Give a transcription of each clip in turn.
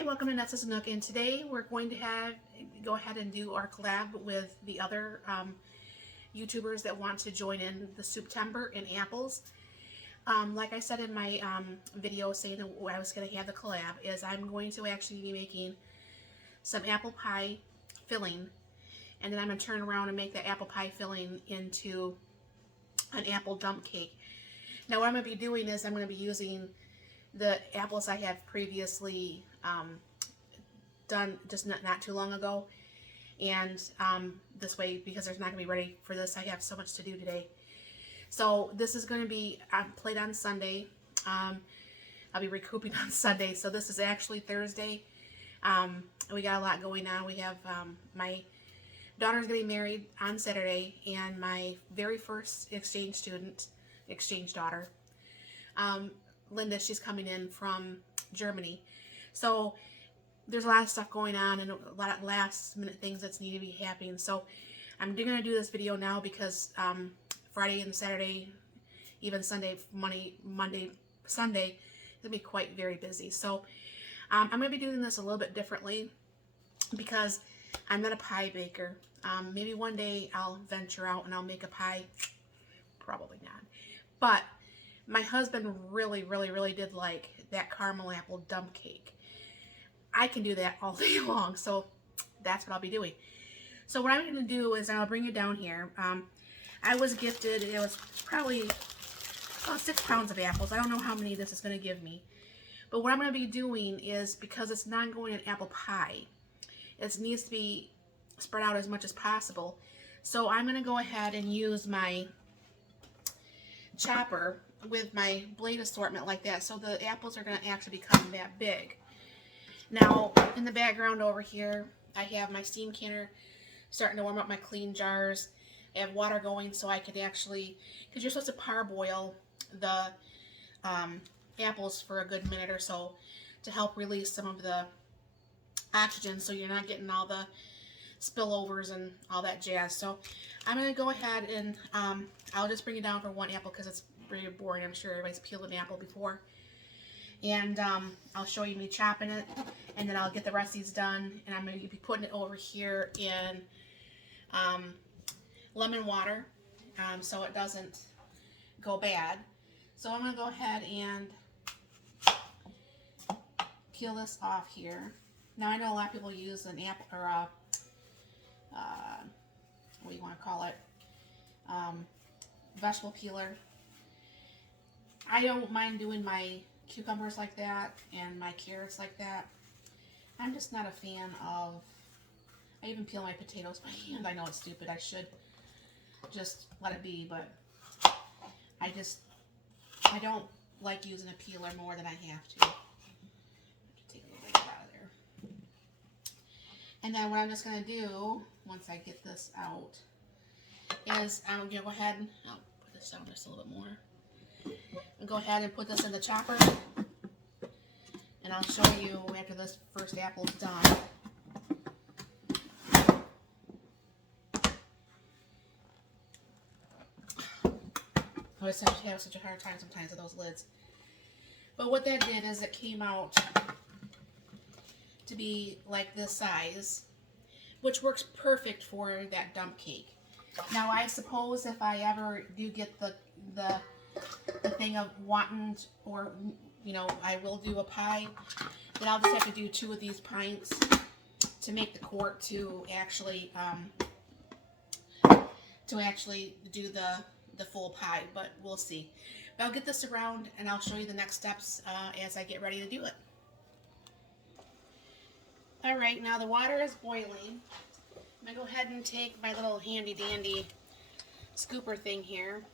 Hi, welcome to Nessa's Nook, and today we're going to go ahead and do our collab with the other YouTubers that want to join in the Souptember and Apples. Like I said in my video saying that I was going to have the collab, is I'm going to actually be making some apple pie filling, and then I'm going to turn around and make the apple pie filling into an apple dump cake. Now what I'm going to be doing is I'm going to be using the apples I have previously done just not too long ago, and this way, because there's not going to be ready for this, I have so much to do today. So this is going to be played on Sunday. I'll be recouping on Sunday, so this is actually Thursday. We got a lot going on. We have my daughter's getting married on Saturday, and my very first exchange daughter, Linda, she's coming in from Germany. So there's a lot of stuff going on and a lot of last minute things that's need to be happening. So I'm going to do this video now because Friday and Saturday, even Sunday, Monday, Sunday, it's going to be quite very busy. So I'm going to be doing this a little bit differently because I'm not a pie baker. Maybe one day I'll venture out and I'll make a pie. Probably not. But my husband really did like that caramel apple dump cake. I can do that all day long, so that's what I'll be doing. So what I'm going to do is I'll bring you down here. I was gifted, it was probably about 6 pounds of apples. I don't know how many this is going to give me. But what I'm going to be doing is, because it's not going in apple pie, it needs to be spread out as much as possible. So I'm going to go ahead and use my chopper with my blade assortment like that, so the apples are going to actually become that big. Now in the background over here, I have my steam canner starting to warm up my clean jars. I have water going so I could actually, because you're supposed to parboil the apples for a good minute or so to help release some of the oxygen, so you're not getting all the spillovers and all that jazz. So I'm going to go ahead and I'll just bring it down for one apple because it's pretty boring. I'm sure everybody's peeled an apple before. And I'll show you me chopping it, and then I'll get the rest of these done, and I'm going to be putting it over here in lemon water so it doesn't go bad. So I'm going to go ahead and peel this off here. Now I know a lot of people use an apple, or a what do you want to call it, vegetable peeler. I don't mind doing my cucumbers like that and my carrots like that. I'm just not a fan of, I even peel my potatoes by hand. I know it's stupid, I should just let it be, but I don't like using a peeler more than I have to. Take a little bit out of there. And then what I'm just going to do, once I get this out, is I'm going to go ahead and, I'll put this down just a little bit more. And go ahead and put this in the chopper, and I'll show you after this first apple's done. I always have such a hard time sometimes with those lids. But what that did is it came out to be like this size, which works perfect for that dump cake. Now I suppose if I ever do get the thing of wanting, or you know, I will do a pie, then I'll just have to do 2 of these pints to make the quart to actually do the full pie, but we'll see. But I'll get this around and I'll show you the next steps as I get ready to do it. Alright, now the water is boiling. I'm going to go ahead and take my little handy dandy scooper thing here.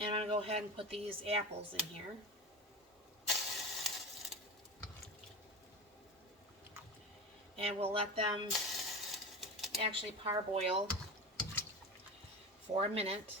And I'm going to go ahead and put these apples in here. And we'll let them actually parboil for a minute.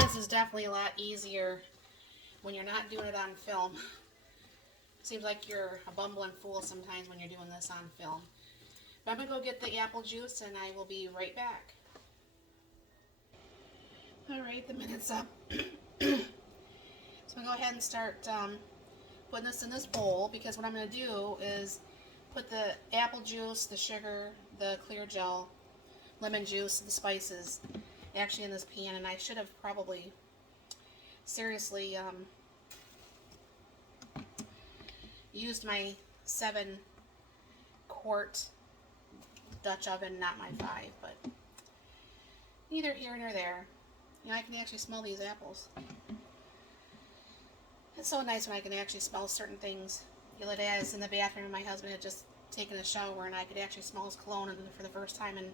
This is definitely a lot easier when you're not doing it on film. Seems like you're a bumbling fool sometimes when you're doing this on film. But I'm going to go get the apple juice and I will be right back. Alright, the minute's up. So I'm going to go ahead and start putting this in this bowl, because what I'm going to do is put the apple juice, the sugar, the clear gel, lemon juice, the spices actually in this pan, and I should have probably seriously used my 7-quart Dutch oven, not my 5, but neither here nor there. You know, I can actually smell these apples. It's so nice when I can actually smell certain things. The other day I was in the bathroom and my husband had just taken a shower and I could actually smell his cologne for the first time, and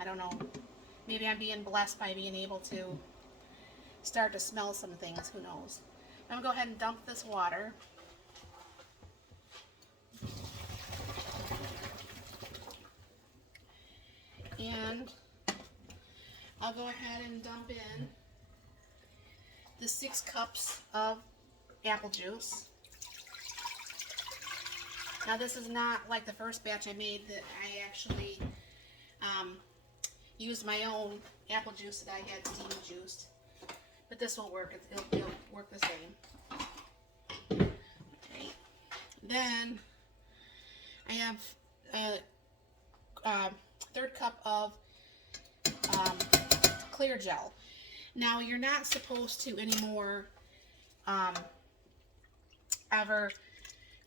I don't know, maybe I'm being blessed by being able to start to smell some things, who knows. I'm going to go ahead and dump this water. And I'll go ahead and dump in the 6 cups of apple juice. Now this is not like the first batch I made that I actually used my own apple juice that I had steam juiced. But this will work. It'll work the same. Okay. Then I have a 1/3 cup of clear gel. Now you're not supposed to anymore ever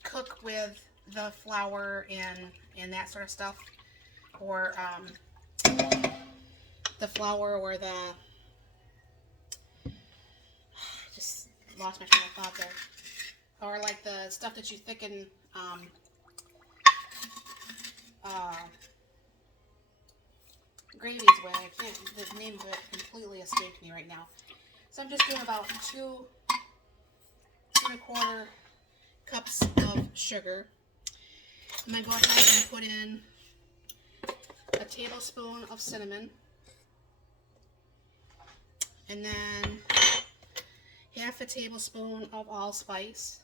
cook with the flour and that sort of stuff, or the flour or the, just lost my train of thought there, or like the stuff that you thicken gravies with. I can't, the name of it completely escaped me right now. So I'm just doing about 2 1/4 cups of sugar. I'm going to go ahead and put in a tablespoon of cinnamon, and then half a tablespoon of allspice,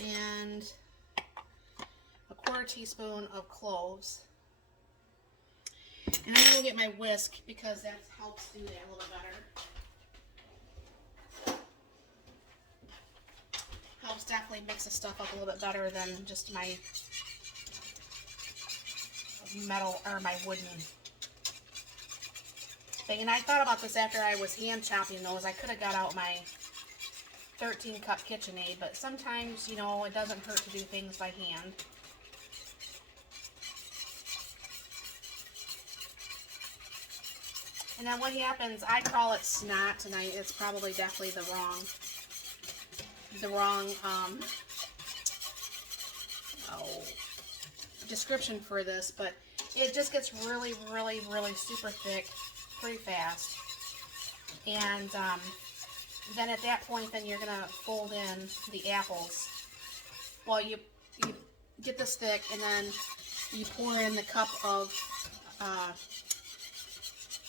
and a 1/4 teaspoon of cloves. And I'm going to get my whisk because that helps do that a little better. Helps definitely mix the stuff up a little bit better than just my metal or my wooden thing. And I thought about this after I was hand chopping those. I could have got out my 13-cup KitchenAid, but sometimes, you know, it doesn't hurt to do things by hand. And then what happens, I call it snot, and it's probably definitely the wrong description for this, but it just gets really, really, really super thick pretty fast. And then at that point, then you're gonna fold in the apples. Well, you get this thick, and then you pour in the cup of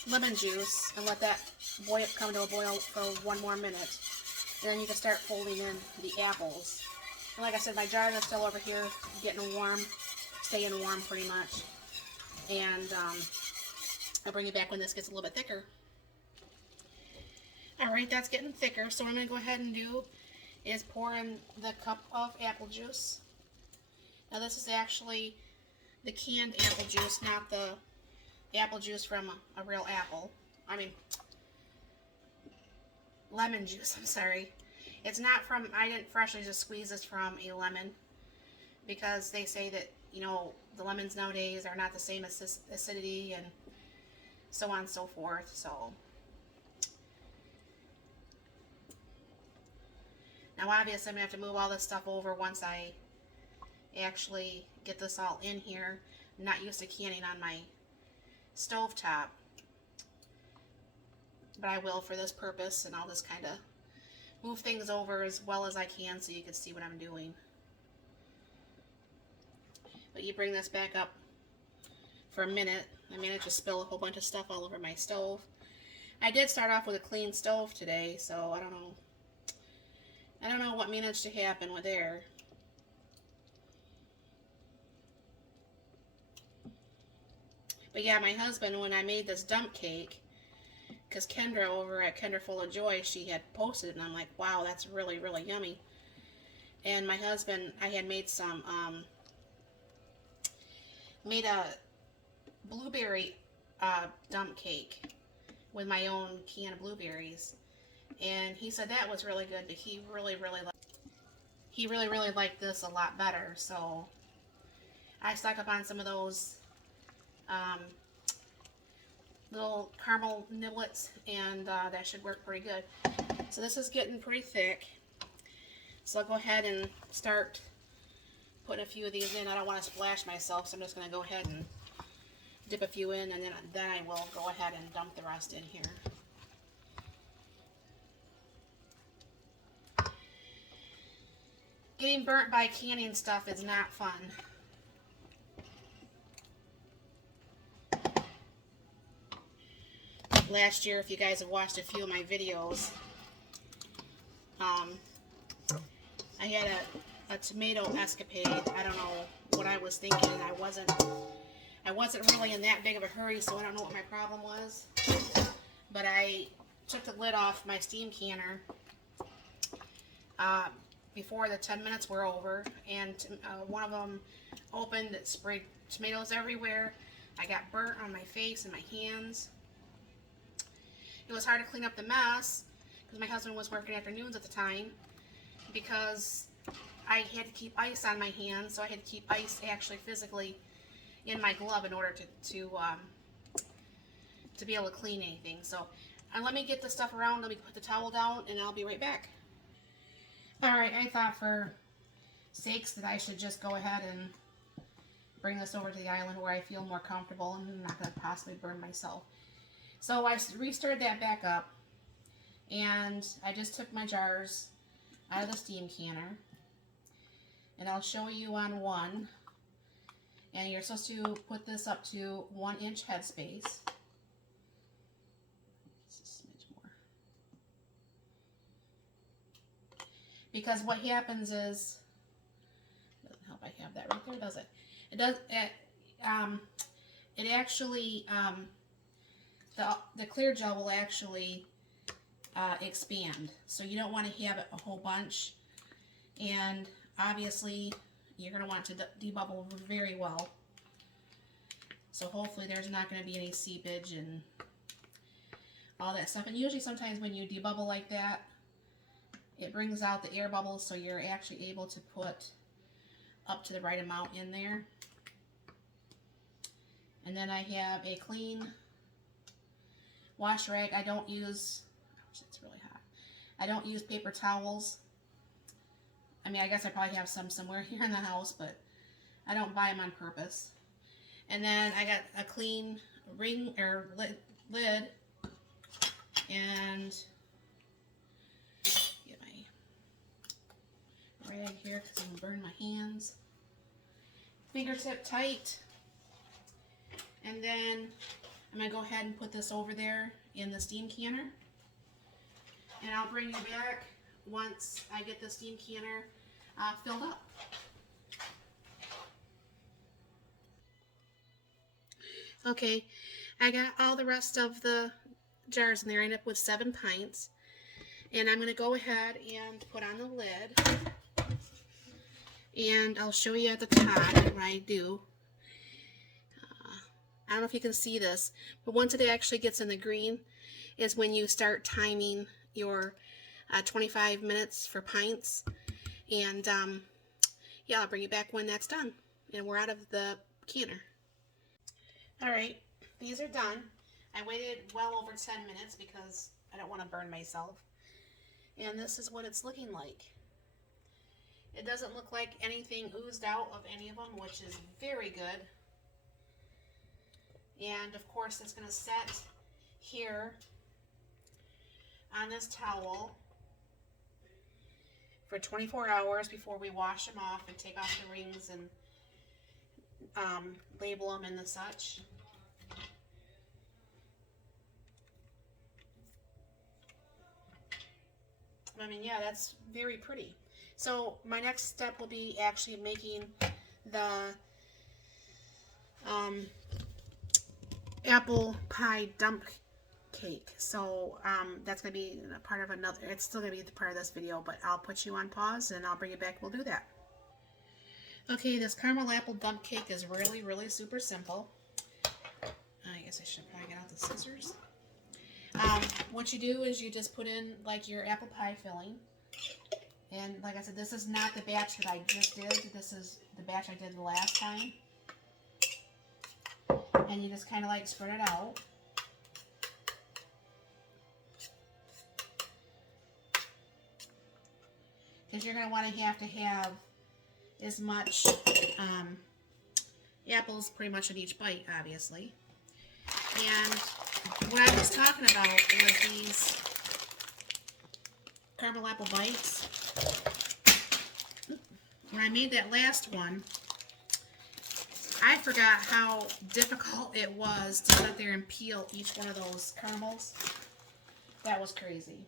lemon juice and let that come to a boil for 1 more minute. And then you can start folding in the apples. And like I said, my jar is still over here getting warm, staying warm pretty much. And I'll bring it back when this gets a little bit thicker. Alright, that's getting thicker. So what I'm going to go ahead and do is pour in the cup of apple juice. Now this is actually the canned apple juice, not the apple juice from a real apple. I mean, lemon juice, I'm sorry. It's not from, I didn't freshly just squeeze this from a lemon, because they say that, you know, the lemons nowadays are not the same acidity and so on and so forth. So now obviously I'm going to have to move all this stuff over once I actually get this all in here. I'm not used to canning on my stovetop, but I will for this purpose, and I'll just kind of move things over as well as I can so you can see what I'm doing. But you bring this back up for a minute I managed to spill a whole bunch of stuff all over my stove. I did start off with a clean stove today, so I don't know. I don't know what managed to happen with there. But yeah, my husband, when I made this dump cake, because Kendra over at Kendra Full of Joy, she had posted it, and I'm like, wow, that's really, really yummy. And my husband, I had made some, made a blueberry dump cake with my own can of blueberries. And he said that was really good, but he really, really liked this a lot better. So I stocked up on some of those little caramel niblets, and that should work pretty good. So this is getting pretty thick. So I'll go ahead and start putting a few of these in. I don't want to splash myself, so I'm just going to go ahead and dip a few in, and then I will go ahead and dump the rest in here. Getting burnt by canning stuff is not fun. Last year, if you guys have watched a few of my videos, I had a tomato escapade. I don't know what I was thinking. I wasn't really in that big of a hurry, so I don't know what my problem was. But I took the lid off my steam canner before the 10 minutes were over, and one of them opened. It sprayed tomatoes everywhere. I got burnt on my face and my hands. It was hard to clean up the mess because my husband was working afternoons at the time, because I had to keep ice on my hands, so I had to keep ice actually physically in my glove in order to be able to clean anything. So let me get the stuff around, let me put the towel down, and I'll be right back. Alright, I thought for sakes that I should just go ahead and bring this over to the island where I feel more comfortable and I'm not going to possibly burn myself. So I restirred that back up, and I just took my jars out of the steam canner, and I'll show you on one. And you're supposed to put this up to 1 inch headspace. Just a smidge more. Because what happens is, doesn't help I have that right there, does it? It does. It actually the clear gel will actually expand, so you don't want to have it a whole bunch, and obviously you're going to want to debubble very well, so hopefully there's not going to be any seepage and all that stuff. And usually sometimes when you debubble like that, it brings out the air bubbles, so you're actually able to put up to the right amount in there. And then I have a clean wash rag. I don't use, it's really hot. I don't use paper towels. I mean, I guess I probably have some somewhere here in the house, but I don't buy them on purpose. And then I got a clean ring or lid, and get my rag here because I'm gonna burn my hands. Fingertip tight. And then I'm going to go ahead and put this over there in the steam canner. And I'll bring you back once I get the steam canner filled up. Okay, I got all the rest of the jars in there. I ended up with 7 pints. And I'm going to go ahead and put on the lid. And I'll show you at the top what I do. I don't know if you can see this, but once it actually gets in the green is when you start timing your 25 minutes for pints. And yeah, I'll bring you back when that's done and we're out of the canner. Alright, these are done. I waited well over 10 minutes because I don't want to burn myself. And this is what it's looking like. It doesn't look like anything oozed out of any of them, which is very good. And of course it's going to set here on this towel for 24 hours before we wash them off and take off the rings and label them and the such. I mean, yeah, that's very pretty. So my next step will be actually making the apple pie dump cake. So that's going to be a part of another, it's still going to be the part of this video, but I'll put you on pause and I'll bring it back. We'll do that. Okay, this caramel apple dump cake is really, really super simple. I guess I should probably get out the scissors. What you do is you just put in like your apple pie filling. And like I said, this is not the batch that I just did. This is the batch I did the last time. And you just kind of like spread it out. Because you're going to want to have as much apples pretty much in each bite, obviously. And what I was talking about was these caramel apple bites. When I made that last one, I forgot how difficult it was to sit there and peel each one of those caramels. That was crazy.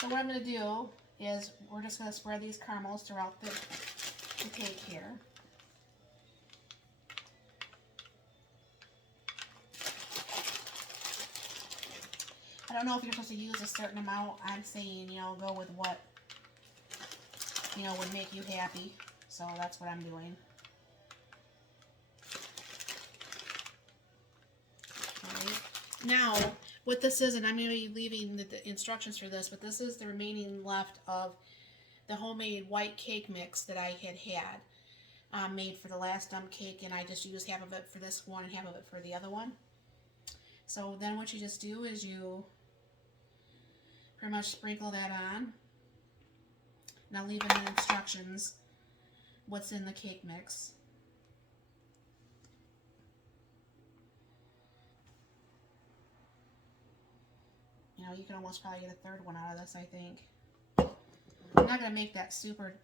So what I'm going to do is we're just going to spread these caramels throughout the cake here. I don't know if you're supposed to use a certain amount. I'm saying, you know, go with what, you know, would make you happy. So that's what I'm doing. Right. Now, what this is, and I'm going to be leaving the instructions for this, but this is the remaining left of the homemade white cake mix that I had made for the last dump cake, and I just used half of it for this one and half of it for the other one. So then what you just do is you pretty much sprinkle that on. And I'll leave in the instructions what's in the cake mix. You know, you can almost probably get a third one out of this, I think. I'm not going to make that super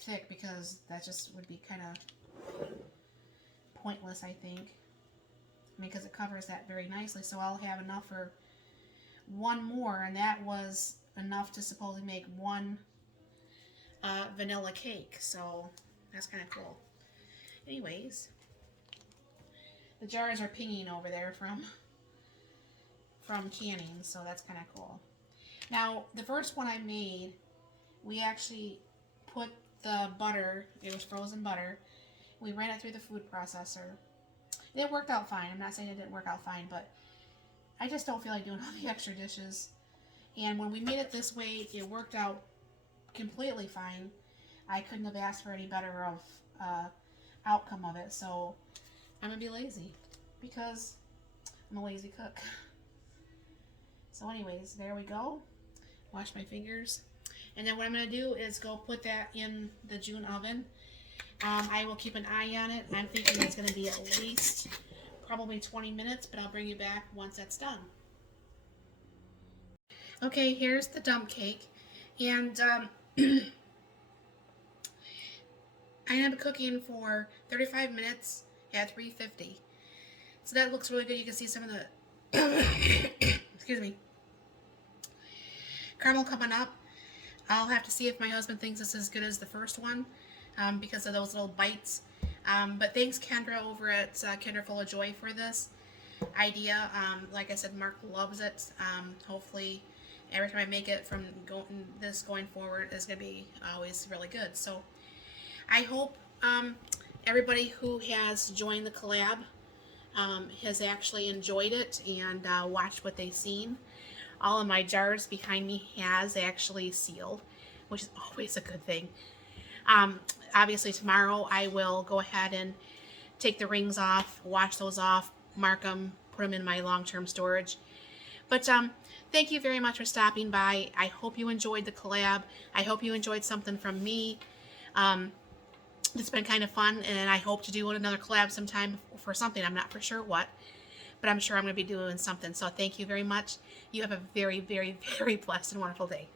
thick because that just would be kind of pointless, I think. I mean, because it covers that very nicely. So I'll have enough for one more, and that was enough to supposedly make one vanilla cake. So that's kind of cool. Anyways, the jars are pinging over there from canning, so that's kind of cool. Now, the first one I made, we actually put the butter, it was frozen butter, we ran it through the food processor. It worked out fine. I'm not saying it didn't work out fine, but I just don't feel like doing all the extra dishes. And when we made it this way, it worked out completely fine. I couldn't have asked for any better of outcome of it, so I'm going to be lazy because I'm a lazy cook. So anyways, there we go. Wash my fingers. And then what I'm going to do is go put that in the June oven. I will keep an eye on it. I'm thinking it's going to be at least probably 20 minutes, but I'll bring you back once that's done. Okay, here's the dump cake. And I ended up cooking for 35 minutes at 350. So that looks really good. You can see some of the, excuse me, caramel coming up. I'll have to see if my husband thinks this is as good as the first one because of those little bites. But thanks, Kendra, over at Kendra Full of Joy for this idea. Like I said, Mark loves it. Hopefully, every time I make it from going forward is going to be always really good. So I hope everybody who has joined the collab has actually enjoyed it and watched what they've seen. All of my jars behind me has actually sealed, which is always a good thing. Obviously tomorrow I will go ahead and take the rings off, wash those off, mark them, put them in my long-term storage. But thank you very much for stopping by. I hope you enjoyed the collab. I hope you enjoyed something from me. It's been kind of fun, and I hope to do another collab sometime for something. I'm not for sure what, but I'm sure I'm going to be doing something. So thank you very much. You have a very, very, very blessed and wonderful day.